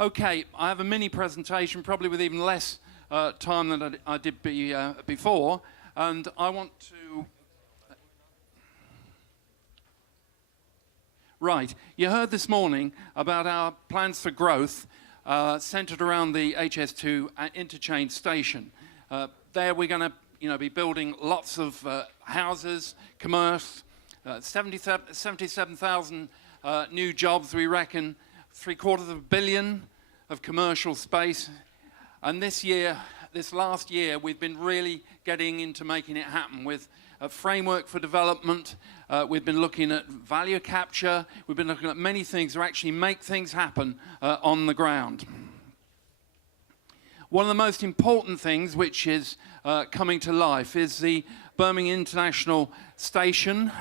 Okay, I have a mini presentation, probably with even less time than I did before, and I want to... Right, you heard this morning about our plans for growth centred around the HS2 interchange station. There we're going to be building lots of houses, commerce, 77,000 new jobs, we reckon, $750 million of commercial space. And this last year, we've been really getting into making it happen with a framework for development. We've been looking at value capture. We've been looking at many things to actually make things happen on the ground. One of the most important things which is coming to life is the Birmingham International Station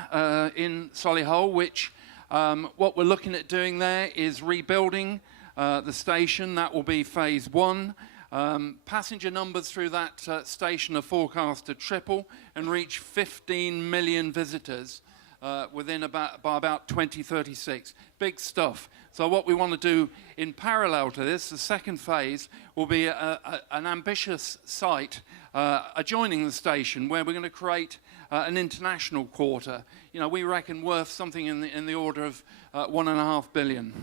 in Solihull, which what we're looking at doing there is rebuilding the station. That will be phase one. Passenger numbers through that station are forecast to triple and reach 15 million visitors by about 2036. Big stuff. So what we want to do in parallel to this, the second phase, will be an ambitious site adjoining the station where we're going to create an international quarter. You know, we reckon worth something in the order of $1.5 billion.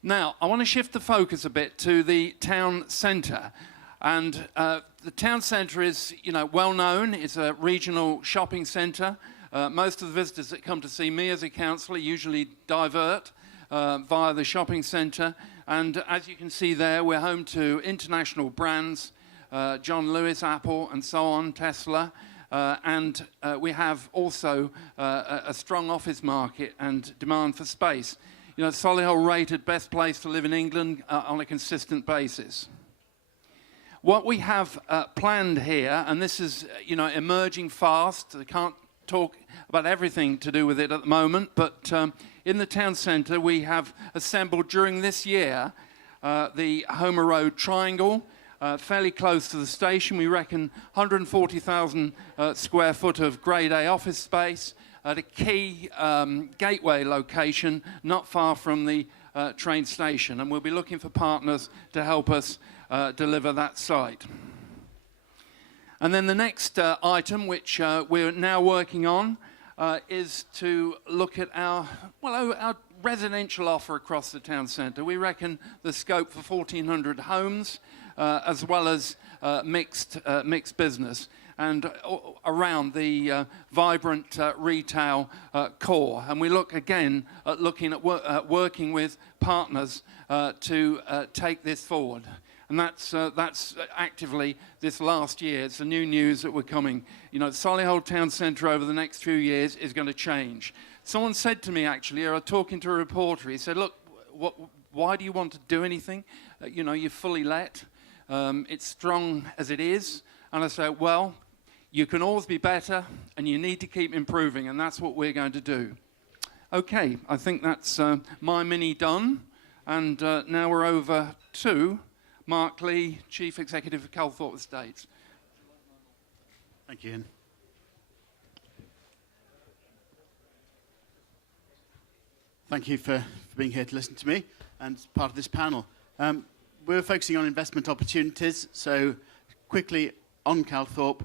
Now, I want to shift the focus a bit to the town centre. And the town centre is, well known. It's a regional shopping centre. Most of the visitors that come to see me as a councillor usually divert via the shopping centre. And as you can see there, we're home to international brands, John Lewis, Apple, and so on, Tesla. And we have also a strong office market and demand for space. Solihull rated best place to live in England on a consistent basis. What we have planned here, and this is, emerging fast. I can't talk about everything to do with it at the moment, but in the town centre we have assembled during this year the Homer Road Triangle, fairly close to the station. We reckon 140,000 square foot of Grade A office space at a key gateway location not far from the train station, and we'll be looking for partners to help us deliver that site. And then the next item, which we're now working on, is to look at our residential offer across the town centre. We reckon the scope for 1,400 homes, as well as mixed business, and around the vibrant retail core. And we look again at looking at working with partners to take this forward. And that's actively this last year. It's the new news that we're coming. Solihull Town Centre over the next few years is going to change. Someone said to me, actually, I was talking to a reporter, he said, look, why do you want to do anything? You're fully let. It's strong as it is. And I said, well, you can always be better, and you need to keep improving, and that's what we're going to do. Okay, I think that's my mini done. And now we're over to Mark Lee, Chief Executive of Calthorpe Estates. Thank you, Ian. Thank you for being here to listen to me and part of this panel. We're focusing on investment opportunities, so quickly on Calthorpe,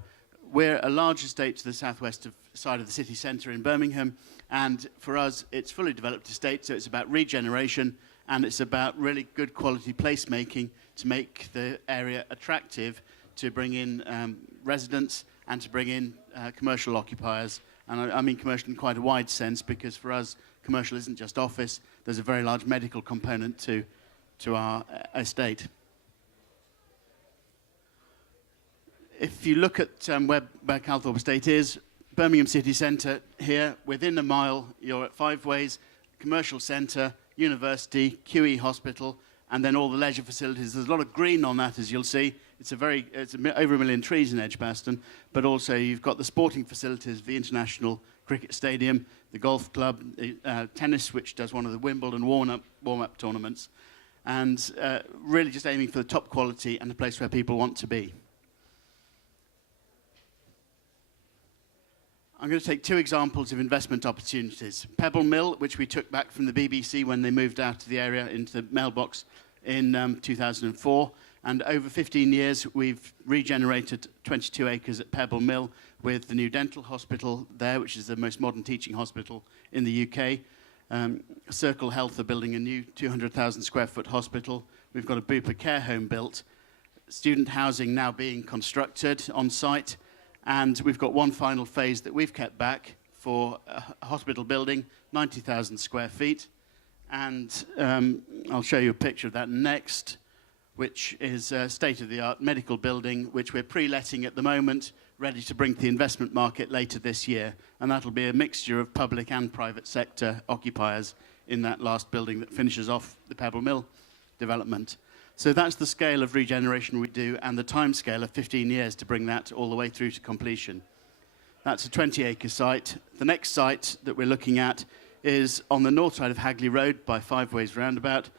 we're a large estate to the southwest side of the city centre in Birmingham, and for us it's fully developed estate, so it's about regeneration and it's about really good quality placemaking to make the area attractive to bring in residents and to bring in commercial occupiers. And I mean commercial in quite a wide sense, because for us commercial isn't just office, there's a very large medical component to our estate. If you look at where Calthorpe Estate is, Birmingham City Centre here, within a mile you're at Five Ways, commercial centre, university, QE hospital, and then all the leisure facilities. There's a lot of green on that, as you'll see. It's over 1 million trees in Edgbaston, but also you've got the sporting facilities, the International Cricket Stadium, the golf club, tennis, which does one of the Wimbledon warm-up tournaments, and really just aiming for the top quality and a place where people want to be. I'm going to take two examples of investment opportunities. Pebble Mill, which we took back from the BBC when they moved out of the area into the mailbox in 2004. And over 15 years, we've regenerated 22 acres at Pebble Mill with the new dental hospital there, which is the most modern teaching hospital in the UK. Circle Health are building a new 200,000 square foot hospital. We've got a Bupa care home built. Student housing now being constructed on site. And we've got one final phase that we've kept back for a hospital building, 90,000 square feet. And I'll show you a picture of that next, which is a state-of-the-art medical building, which we're pre-letting at the moment, ready to bring to the investment market later this year. And that'll be a mixture of public and private sector occupiers in that last building that finishes off the Pebble Mill development. So that's the scale of regeneration we do and the time scale of 15 years to bring that all the way through to completion. That's a 20-acre site. The next site that we're looking at is on the north side of Hagley Road by Five Ways Roundabout.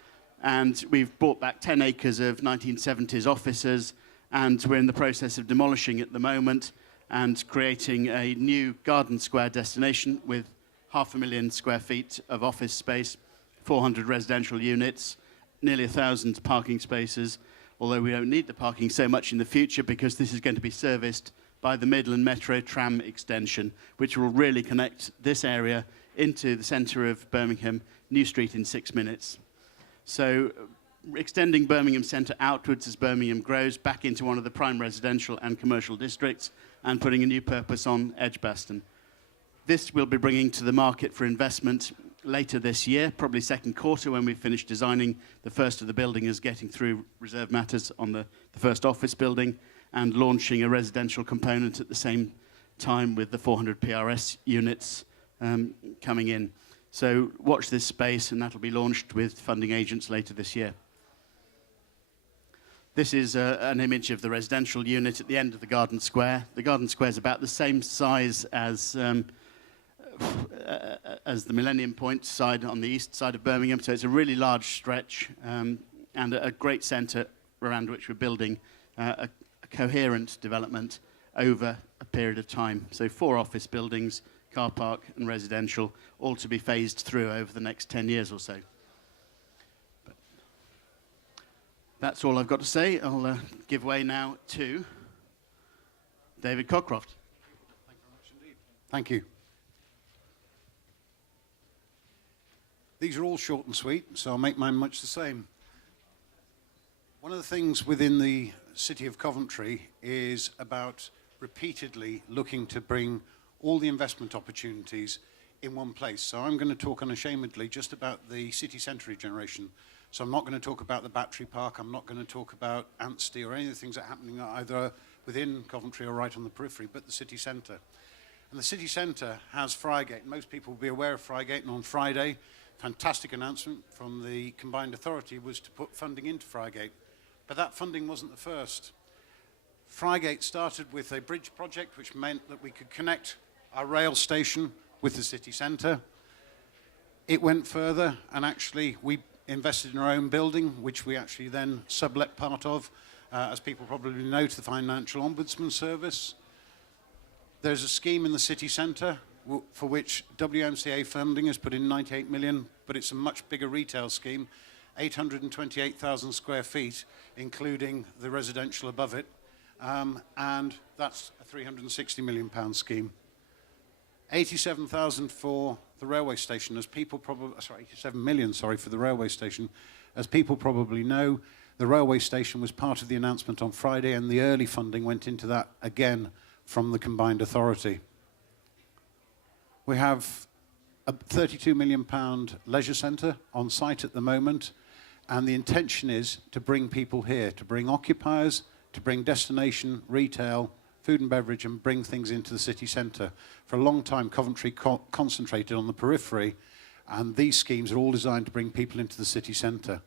And we've bought back 10 acres of 1970s offices, and we're in the process of demolishing at the moment and creating a new garden square destination with 500,000 square feet of office space, 400 residential units, nearly 1,000 parking spaces, although we don't need the parking so much in the future because this is going to be serviced by the Midland Metro tram extension, which will really connect this area into the centre of Birmingham, New Street in 6 minutes. So extending Birmingham Centre outwards as Birmingham grows back into one of the prime residential and commercial districts and putting a new purpose on Edgbaston. This we'll be bringing to the market for investment later this year, probably second quarter when we've finished designing the first of the building as getting through reserve matters on the first office building and launching a residential component at the same time with the 400 PRS units coming in. So watch this space, and that'll be launched with funding agents later this year. This is an image of the residential unit at the end of the Garden Square. The Garden Square is about the same size as the Millennium Point side on the east side of Birmingham, so it's a really large stretch and a great centre around which we're building a coherent development over a period of time. So 4 office buildings, car park and residential, all to be phased through over the next 10 years or so. But that's all I've got to say. I'll give way now to David Cockcroft. Thank you very much indeed. Thank you. These are all short and sweet, so I'll make mine much the same. One of the things within the City of Coventry is about repeatedly looking to bring all the investment opportunities in one place. So I'm going to talk unashamedly just about the city centre regeneration. So I'm not going to talk about the battery park, I'm not going to talk about Anstey or any of the things that are happening either within Coventry or right on the periphery, but the city centre. And the city centre has Friargate. Most people will be aware of Friargate, and on Friday, fantastic announcement from the Combined Authority was to put funding into Friargate. But that funding wasn't the first. Friargate started with a bridge project, which meant that we could connect our rail station with the city centre. It went further, and actually we invested in our own building, which we actually then sublet part of, as people probably know, to the Financial Ombudsman Service. There's a scheme in the city centre for which WMCA funding has put in 98 million, but it's a much bigger retail scheme, 828,000 square feet, including the residential above it, and that's a 360 million pound scheme. 87,000 for the railway station, as people probably, 87 million, sorry, for the railway station. As people probably know, the railway station was part of the announcement on Friday, and the early funding went into that again from the Combined Authority. We have a 32 million pound leisure centre on site at the moment, and the intention is to bring people here, to bring occupiers, to bring destination, retail, food and beverage, and bring things into the city centre. For a long time, Coventry concentrated on the periphery, and these schemes are all designed to bring people into the city centre.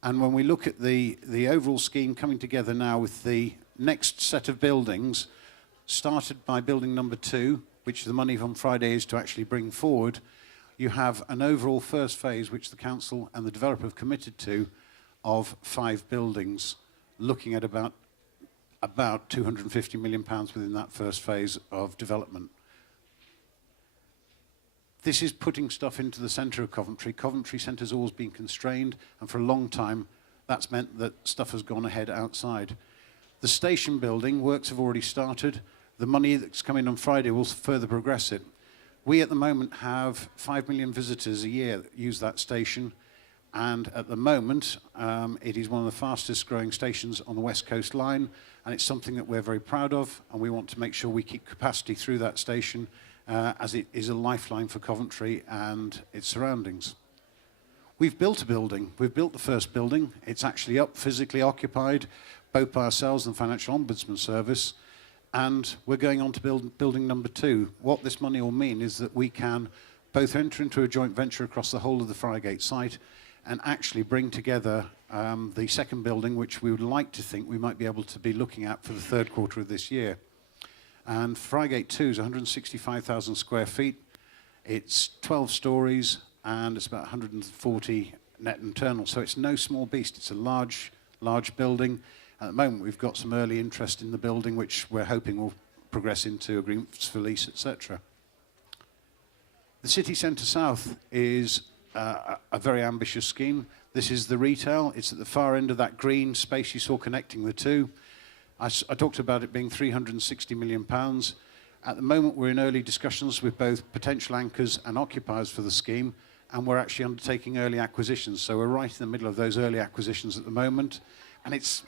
And when we look at the overall scheme coming together now with the next set of buildings, started by building number 2, which the money on Friday is to actually bring forward, you have an overall first phase, which the council and the developer have committed to, of 5 buildings, looking at about 250 million pounds within that first phase of development. This is putting stuff into the centre of Coventry. Coventry Centre's always been constrained, and for a long time, that's meant that stuff has gone ahead outside. The station building, works have already started. The money that's coming on Friday will further progress it. We at the moment have 5 million visitors a year that use that station, and at the moment it is one of the fastest growing stations on the West Coast line, and it's something that we're very proud of, and we want to make sure we keep capacity through that station as it is a lifeline for Coventry and its surroundings. We've built a building. We've built the first building. It's actually up, physically occupied, both by ourselves and the Financial Ombudsman Service. And we're going on to build building number 2. What this money will mean is that we can both enter into a joint venture across the whole of the Friargate site and actually bring together the second building, which we would like to think we might be able to be looking at for the third quarter of this year. And Friargate 2 is 165,000 square feet. It's 12 stories, and it's about 140 net internal. So it's no small beast. It's a large building. At the moment, we've got some early interest in the building, which we're hoping will progress into agreements for lease, etc. The City Centre South is a very ambitious scheme. This is the retail. It's at the far end of that green space you saw connecting the two. I talked about it being £360 million. At the moment, we're in early discussions with both potential anchors and occupiers for the scheme, and we're actually undertaking early acquisitions. So we're right in the middle of those early acquisitions at the moment, and it's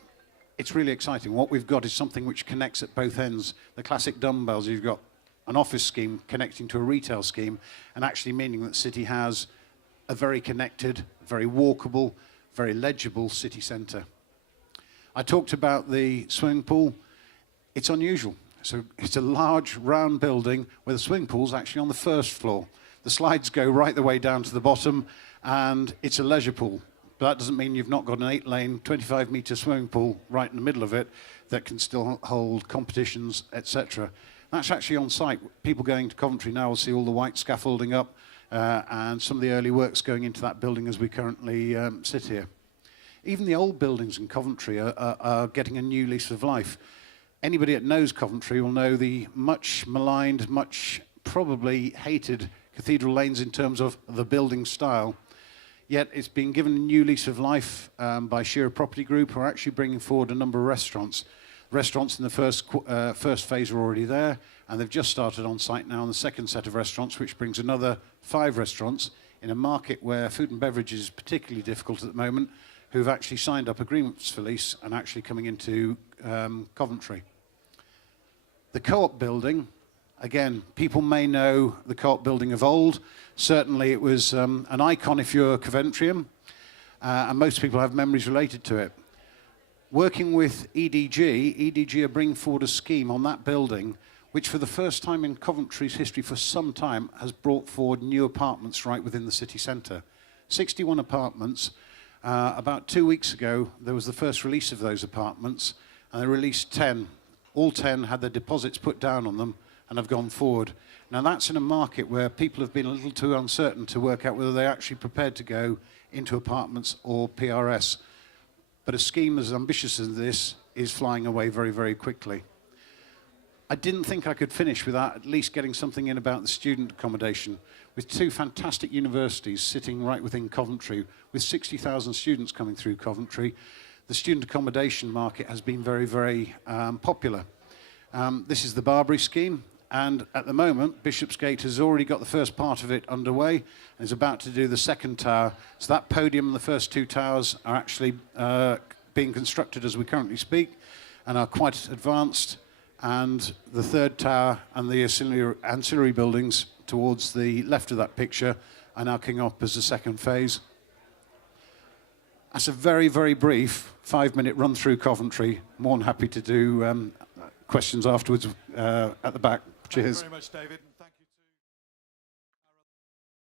really exciting. What we've got is something which connects at both ends. The classic dumbbells, you've got an office scheme connecting to a retail scheme, and actually meaning that the city has a very connected, very walkable, very legible city centre. I talked about the swimming pool. It's unusual. So it's a large, round building where the swimming pool's actually on the first floor. The slides go right the way down to the bottom, and it's a leisure pool. But that doesn't mean you've not got an 8-lane, 25-metre swimming pool right in the middle of it that can still hold competitions, etc. That's actually on site. People going to Coventry now will see all the white scaffolding up and some of the early works going into that building as we currently sit here. Even the old buildings in Coventry are getting a new lease of life. Anybody that knows Coventry will know the much maligned, much probably hated Cathedral Lanes in terms of the building style. Yet it's been given a new lease of life by Shearer Property Group, who are actually bringing forward a number of restaurants. Restaurants in the first phase are already there, and they've just started on site now on the second set of restaurants, which brings another 5 restaurants in a market where food and beverage is particularly difficult at the moment, who've actually signed up agreements for lease and actually coming into Coventry. The Co-op building, again, people may know the Co-op building of old. Certainly it was an icon if you're a Coventrian, and most people have memories related to it. Working with EDG are bringing forward a scheme on that building, which for the first time in Coventry's history for some time has brought forward new apartments right within the city centre. 61 apartments. About 2 weeks ago, there was the first release of those apartments, and they released 10. All 10 had their deposits put down on them and have gone forward. Now, that's in a market where people have been a little too uncertain to work out whether they're actually prepared to go into apartments or PRS. But a scheme as ambitious as this is flying away very, very quickly. I didn't think I could finish without at least getting something in about the student accommodation. With 2 fantastic universities sitting right within Coventry, with 60,000 students coming through Coventry, the student accommodation market has been very, very popular. This is the Barbary scheme, and at the moment, Bishopsgate has already got the first part of it underway and is about to do the second tower. So that podium and the first 2 towers are actually being constructed as we currently speak and are quite advanced. And the third tower and the ancillary buildings towards the left of that picture are now kicking off as the second phase. That's a very, very brief 5-minute run through Coventry. More than happy to do questions afterwards at the back. Cheers. Thank you very much, David.